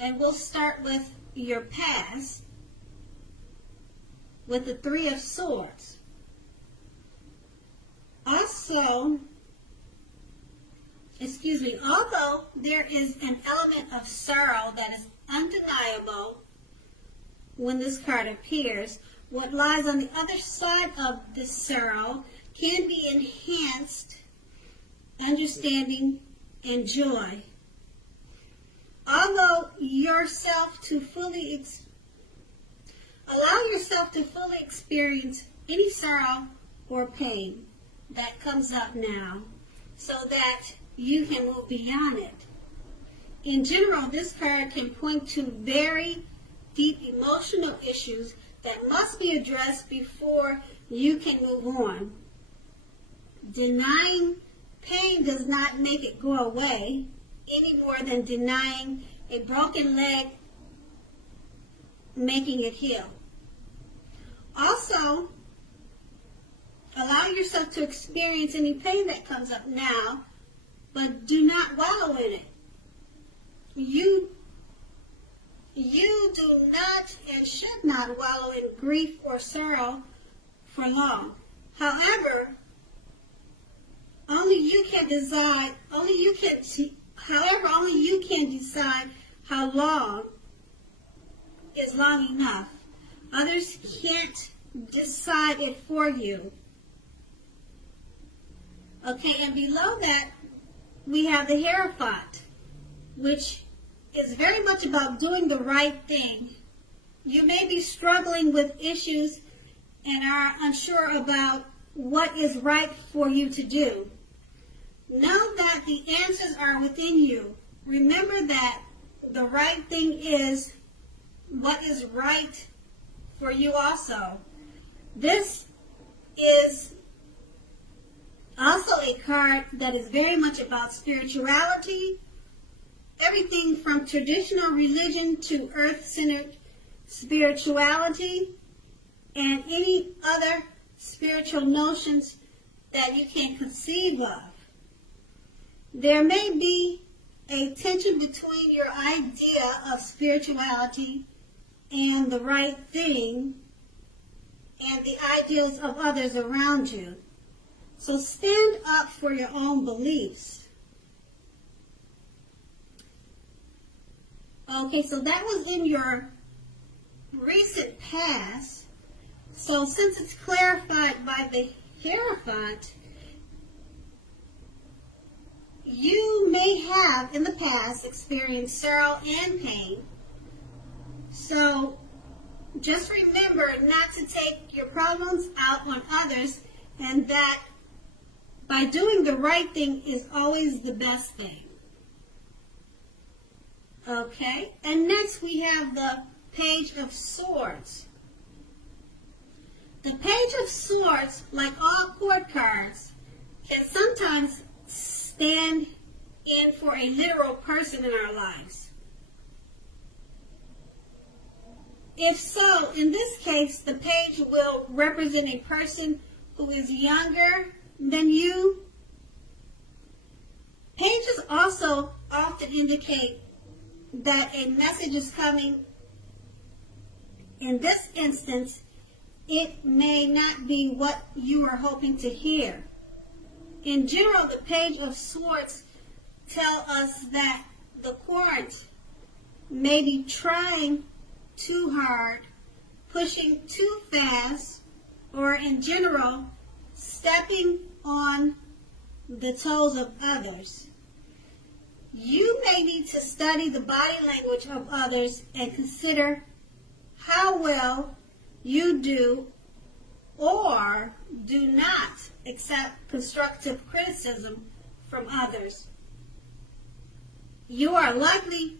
And we'll start with your past with the Three of Swords. Also, although there is an element of sorrow that is undeniable when this card appears, what lies on the other side of this sorrow can be enhanced understanding and joy. Allow yourself to fully experience any sorrow or pain that comes up now so that you can move beyond it. In general, this card can point to very deep emotional issues that must be addressed before you can move on. Denying pain does not make it go away any more than denying a broken leg making it heal. Also, allow yourself to experience any pain that comes up now, but do not wallow in it. You do not and should not wallow in grief or sorrow for long. However, only you can decide how long is long enough. Others can't decide it for you. Okay, and below that, we have the Hierophant, which is very much about doing the right thing. You may be struggling with issues and are unsure about what is right for you to do. Know that the answers are within you. Remember that the right thing is what is right for you also. This is also a card that is very much about spirituality, everything from traditional religion to earth-centered spirituality, and any other spiritual notions that you can conceive of. There may be a tension between your idea of spirituality and the right thing and the ideals of others around you. So stand up for your own beliefs. Okay, so that was in your recent past. So since it's clarified by the Hierophant, you may have in the past experienced sorrow and pain. So just remember not to take your problems out on others, and that by doing the right thing is always the best thing. Okay, and next we have the Page of Swords. The Page of Swords, like all court cards, can sometimes stand in for a literal person in our lives. If so, in this case, the page will represent a person who is younger than you. Pages also often indicate that a message is coming. In this instance, it may not be what you are hoping to hear. In general, the Page of Swords tell us that the court may be trying too hard, pushing too fast, or in general, stepping on the toes of others. You may need to study the body language of others and consider how well you do or do not accept constructive criticism from others. You are likely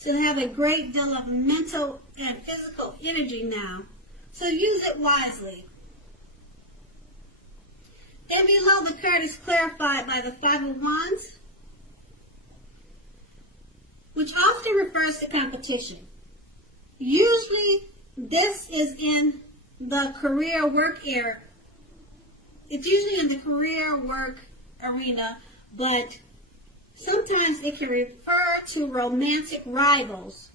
to have a great deal of mental and physical energy now, so use it wisely. And below, the card is clarified by the Five of Wands, which often refers to competition. Usually, this is in the career work area. It's usually in the career work arena, but sometimes it can refer to romantic rivals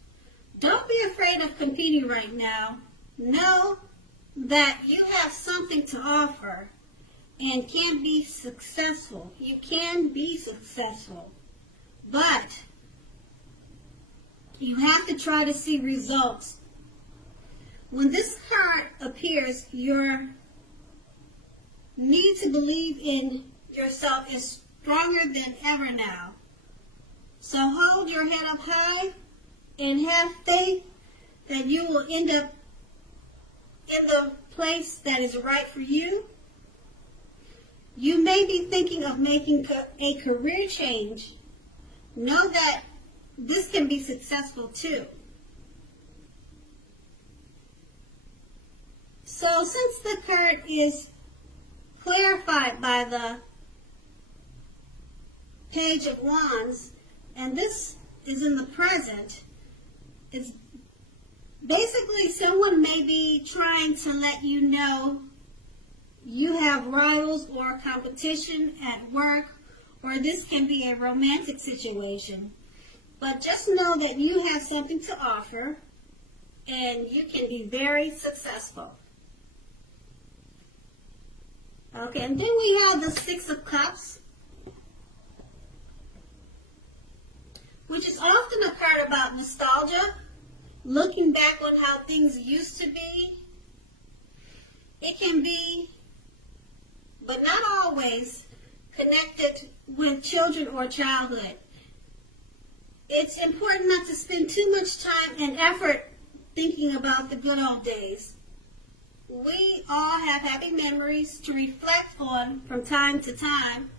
Don't be afraid of competing right now. Know that you have something to offer and can be successful. You can be successful. But you have to try to see results. When this card appears, your need to believe in yourself is stronger than ever now. So hold your head up high and have faith that you will end up in the place that is right for you. You may be thinking of making a career change. Know that this can be successful too. So since the card is clarified by the Page of Wands, and this is in the present, it's basically someone may be trying to let you know you have rivals or competition at work, or this can be a romantic situation. But just know that you have something to offer and you can be very successful. Okay, and then we have the Six of Cups, which is often a card about nostalgia, looking back on how things used to be. It can be, but not always, connected with children or childhood. It's important not to spend too much time and effort thinking about the good old days. We all have happy memories to reflect on from time to time,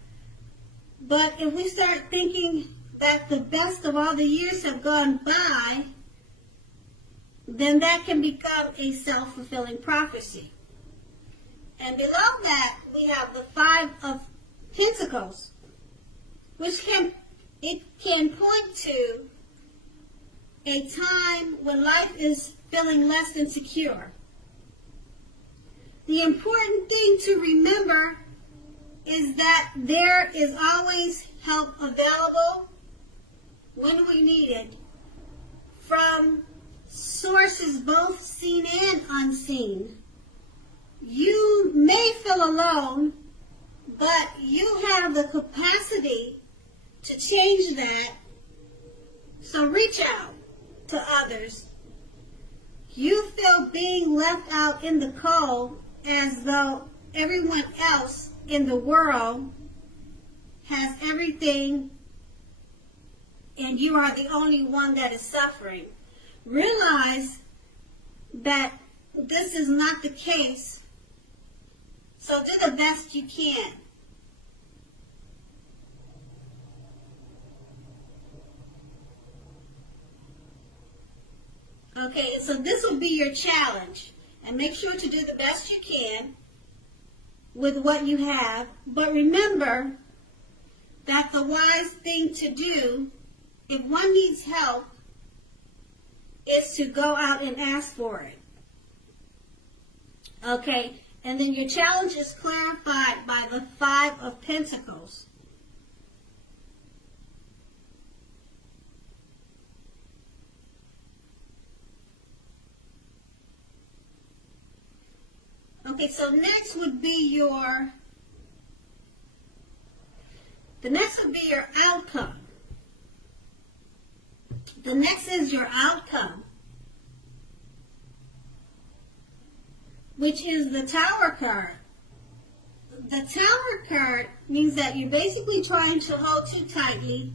but if we start thinking that the best of all the years have gone by, then that can become a self-fulfilling prophecy. And below that, we have the Five of Pentacles, which can point to a time when life is feeling less than secure. The important thing to remember is that there is always help available when we need it from sources both seen and unseen. You may feel alone, but you have the capacity to change that. So reach out to others. You feel being left out in the cold as though everyone else in the world has everything and you are the only one that is suffering. Realize that this is not the case. So do the best you can. Okay, so this will be your challenge. And make sure to do the best you can with what you have. But remember that the wise thing to do, if one needs help, is to go out and ask for it. Okay, and then your challenge is clarified by the Five of Pentacles. Okay, so next would be your outcome. The next is your outcome, which is the Tower card. The Tower card means that you're basically trying to hold too tightly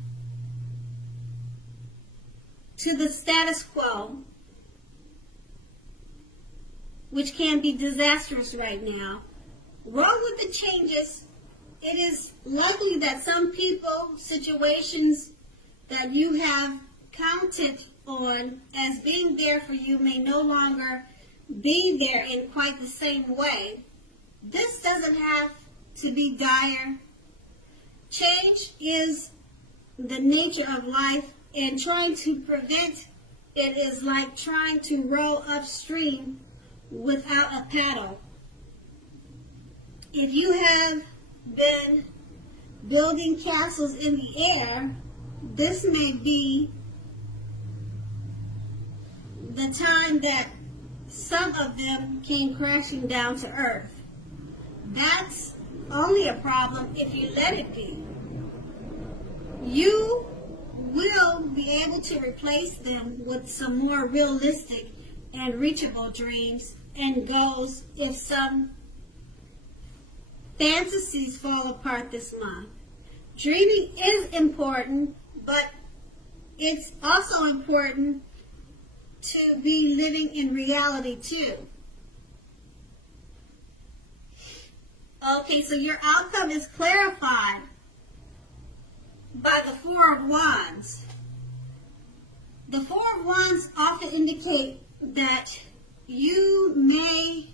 to the status quo, which can be disastrous right now. Roll with the changes. It is likely that some people, situations that you have counted on as being there for you may no longer be there in quite the same way. This doesn't have to be dire. Change is the nature of life, and trying to prevent it is like trying to row upstream without a paddle. If you have been building castles in the air, this may be the time that some of them came crashing down to earth. That's only a problem if you let it be. You will be able to replace them with some more realistic and reachable dreams and goals if some fantasies fall apart this month. Dreaming is important, but it's also important to be living in reality too. Okay, so your outcome is clarified by the Four of Wands. The Four of Wands often indicate that you may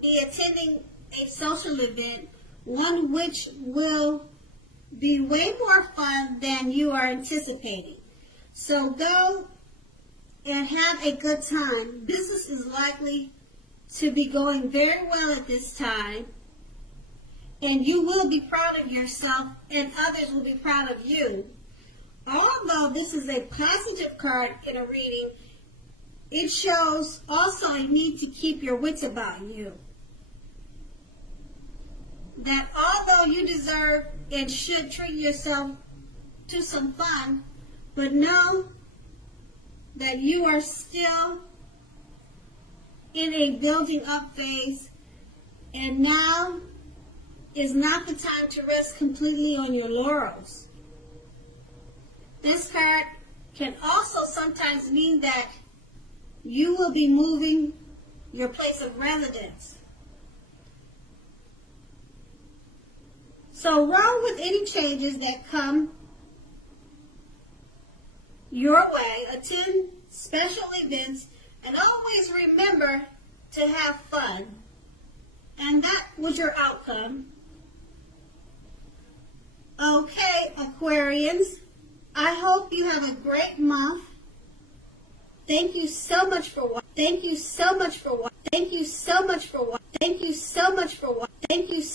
be attending a social event, one which will be way more fun than you are anticipating. So go and have a good time. Business is likely to be going very well at this time, and you will be proud of yourself and others will be proud of you. Although this is a positive card in a reading, it shows also a need to keep your wits about you. That although you deserve and should treat yourself to some fun, but know that you are still in a building up phase, and now is not the time to rest completely on your laurels. This card can also sometimes mean that you will be moving your place of residence. So roll with any changes that come your way, attend special events, and always remember to have fun. And that was your outcome. Okay, Aquarians, I hope you have a great month. Thank you so much for watching. Thank you so much for watching. Thank you so much for watching. Thank you so much for watching. Thank you.